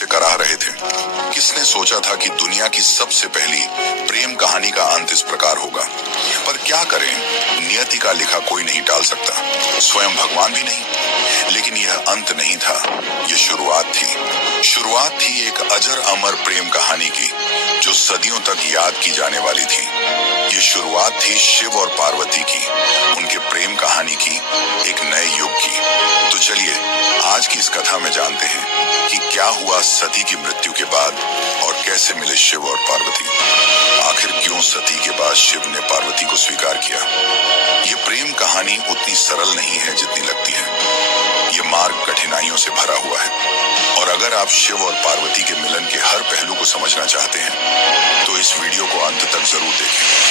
से कराह रहे थे। किसने सोचा था कि दुनिया की सबसे पहली प्रेम कहानी का अंत इस प्रकार होगा। पर क्या करें, नियति का लिखा कोई नहीं टाल सकता, स्वयं भगवान भी नहीं। लेकिन यह अंत नहीं था, यह शुरुआत थी। शुरुआत थी एक अजर अमर प्रेम कहानी की, जो सदियों तक याद की जाने वाली थी। ये शुरुआत थी शिव और पार्वती की, उनके प्रेम कहानी की, एक नए युग की। तो चलिए आज की इस कथा में जानते हैं कि क्या हुआ सती की मृत्यु के बाद और कैसे मिले शिव और पार्वती। आखिर क्यों सती के बाद शिव ने पार्वती को स्वीकार किया। ये प्रेम कहानी उतनी सरल नहीं है जितनी लगती है। ये मार्ग कठिनाइयों से भरा हुआ है, और अगर आप शिव और पार्वती के मिलन के हर पहलू को समझना चाहते हैं तो इस वीडियो को अंत तक जरूर देखें।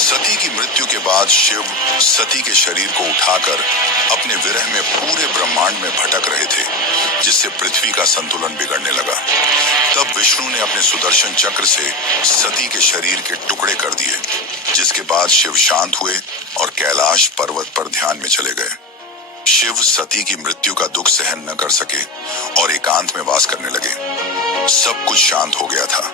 सती की मृत्यु के बाद शिव सती के शरीर को उठाकर अपने विरह में पूरे ब्रह्मांड में भटक रहे थे, जिससे पृथ्वी का संतुलन बिगड़ने लगा। तब विष्णु ने अपने सुदर्शन चक्र से सती के शरीर के टुकड़े कर दिए, जिसके बाद शिव शांत हुए और कैलाश पर्वत पर ध्यान में चले गए। शिव सती की मृत्यु का दुख सहन न कर सके और एकांत में वास करने लगे। सब कुछ शांत हो गया था,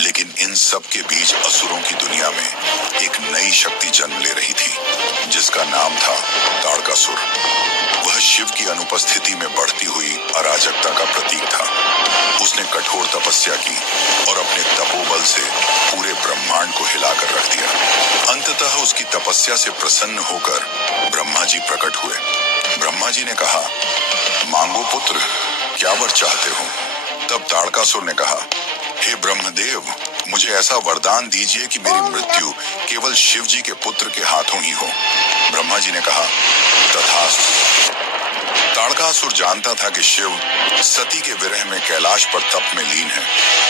लेकिन इन सब के बीच असुरों की दुनिया में एक नई शक्ति जन्म ले रही थी, जिसका नाम था ताड़कासुर। वह शिव की अनुपस्थिति में बढ़ती हुई अराजकता का प्रतीक था। उसने कठोर तपस्या की और अपने तपोबल से पूरे ब्रह्मांड को हिलाकर रख दिया। अंततः उसकी तपस्या से प्रसन्न होकर ब्रह्मा जी प्रकट हुए। ब्रह्मा जी ने कहा, मांगो पुत्र, क्या वर चाहते हो। तब ताड़कासुर ने कहा, हे ब्रह्मदेव, मुझे ऐसा वरदान दीजिए कि मेरी मृत्यु केवल शिव जी के पुत्र के हाथों ही हो। ब्रह्मा जी ने कहा, तथास्तु। ताड़कासुर जानता था कि शिव सती के विरह में कैलाश पर तप में लीन है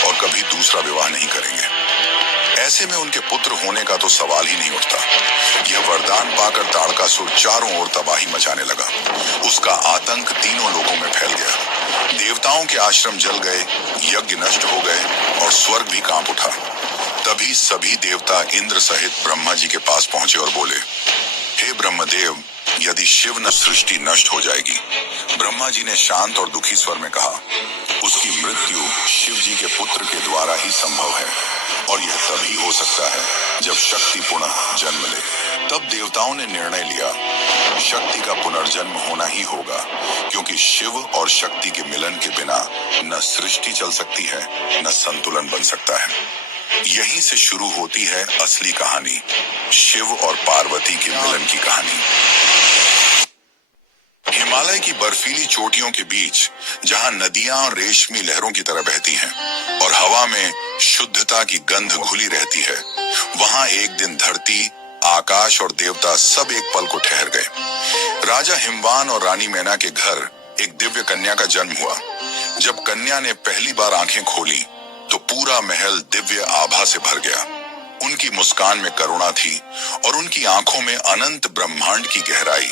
और कभी दूसरा विवाह नहीं करेंगे। ऐसे में उनके पुत्र होने का तो सवाल ही नहीं उठता। यह वरदान पाकर ताड़कासुर चारों ओर तबाही मचाने लगा। उसका आतंक तीनों लोगों में फैल गया। देवताओं के आश्रम जल गए, यज्ञ नष्ट हो गए और स्वर्ग भी कांप उठा। तभी सभी देवता इंद्र सहित ब्रह्मा जी के पास पहुंचे और बोले, हे ब्रह्मदेव, यदि शिव न सृष्टि नष्ट हो जाएगी। ब्रह्मा जी ने शांत और दुखी स्वर में कहा, उसकी मृत्यु शिव जी के पुत्र के द्वारा ही संभव है, और यह तभी हो सकता है जब शक्ति पुनः जन्म ले। तब देवताओं ने निर्णय लिया, शक्ति का पुनर्जन्म होना ही होगा, क्योंकि शिव और शक्ति के मिलन के बिना न सृष्टि चल सकती है, न संतुलन बन सकता है। यहीं से शुरू होती है असली कहानी, शिव और पार्वती के मिलन की कहानी। हिमालय की बर्फीली चोटियों के बीच, जहां नदियां रेशमी लहरों की तरह बहती हैं और हवा में शुद्धता की गंध घुली रहती है, वहां एक दिन धरती, आकाश और देवता सब एक पल को ठहर गए। राजा हिमवान और रानी मैना के घर एक दिव्य कन्या का जन्म हुआ। जब कन्या ने पहली बार आंखें खोली तो पूरा महल दिव्य आभा से भर गया। उनकी मुस्कान में करुणा थी और उनकी आंखों में अनंत ब्रह्मांड की गहराई,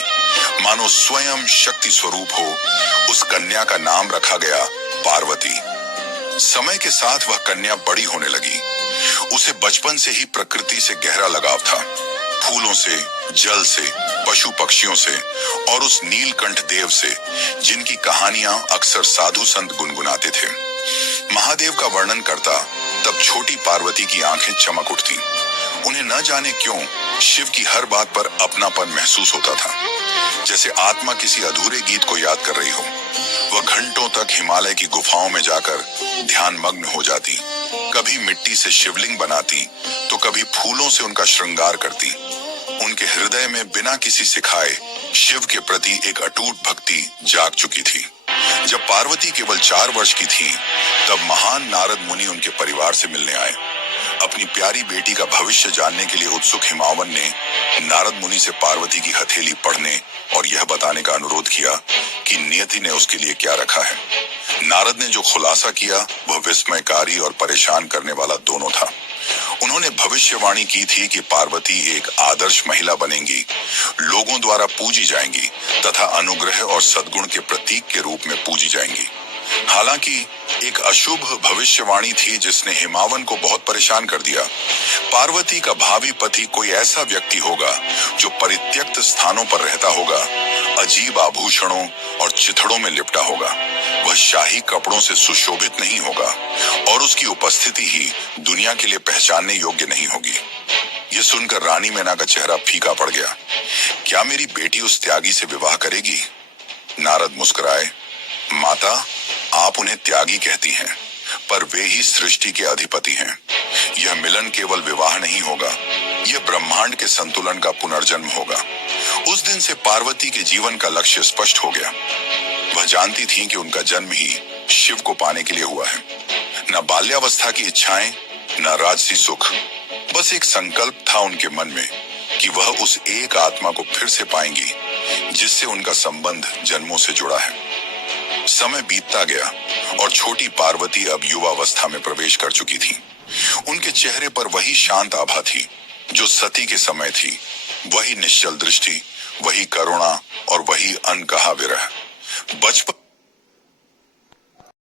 मानो स्वयं शक्ति स्वरूप हो। उस कन्या का नाम रखा गया पार्वती। समय के साथ वह कन्या बड़ी होने लगी। उसे बचपन से ही प्रकृति से गहरा लगाव था, फूलों से, जल से, पशु पक्षियों से और उस नीलकंठ देव से, जिनकी कहानियां अक्सर साधु संत गुनगुनाते थे। महादेव का वर्णन करता तब छोटी पार्वती की आंखें चमक उठती। उन्हें न जाने क्यों शिव की हर बात पर अपनापन महसूस होता था, जैसे आत्मा किसी अधूरे गीत को याद कर रही हो। वह घंटों तक हिमालय की गुफाओं में जाकर ध्यान मग्न हो जाती। कभी मिट्टी से शिवलिंग बनाती तो कभी फूलों से उनका श्रृंगार करती। उनके हृदय में बिना किसी सिखाए शिव के प्रति एक अटूट भक्ति जाग चुकी थी। जब पार्वती केवल 4 वर्ष की थी, तब महान नारद मुनि उनके परिवार से मिलने आए। अपनी प्यारी बेटी का भविष्य जानने के लिए उत्सुक हिमावन ने नारद मुनि से पार्वती की हथेली पढ़ने और यह बताने का अनुरोध किया कि नियति ने उसके लिए क्या रखा है। नारद ने जो खुलासा किया वह विस्मयकारी और परेशान करने वाला दोनों था। उन्होंने भविष्यवाणी की थी कि पार्वती एक आदर्श महिला बनेंगी, लोगों द्वारा पूजी जाएंगी तथा अनुग्रह और सद्गुण के प्रतीक के रूप में पूजी जाएंगी। हालांकि एक अशुभ भविष्यवाणी थी जिसने हिमावन को बहुत परेशान कर दिया। पार्वती का भावी पति कोई ऐसा व्यक्ति होगा जो परित्यक्त स्थानों पर रहता होगा, अजीब आभूषणों और चिथड़ों में लिपटा होगा। वह शाही कपड़ों से सुशोभित नहीं होगा और उसकी उपस्थिति ही दुनिया के लिए पहचानने योग्य नहीं होगी। यह सुनकर रानी मैना का चेहरा फीका पड़ गया। क्या मेरी बेटी उस त्यागी से विवाह करेगी? नारद मुस्कुराए। माता, आप उन्हें त्यागी कहती हैं, पर वे ही सृष्टि के अधिपति हैं। यह मिलन केवल विवाह नहीं होगा, यह ब्रह्मांड के संतुलन का पुनर्जन्म होगा। उस दिन से पार्वती के जीवन का लक्ष्य स्पष्ट हो गया। वह जानती थी कि उनका जन्म ही शिव को पाने के लिए हुआ है। न बाल्यावस्था की इच्छाएं, न राजसी सुख, बस एक संकल्प था उनके मन में कि वह उस एक आत्मा को फिर से पाएंगी जिससे उनका संबंध जन्मों से जुड़ा है। समय बीतता गया और छोटी पार्वती अब युवावस्था में प्रवेश कर चुकी थी। उनके चेहरे पर वही शांत आभा थी जो सती के समय थी, वही निश्चल दृष्टि, वही करुणा और वही अनकहा विरह। बचपन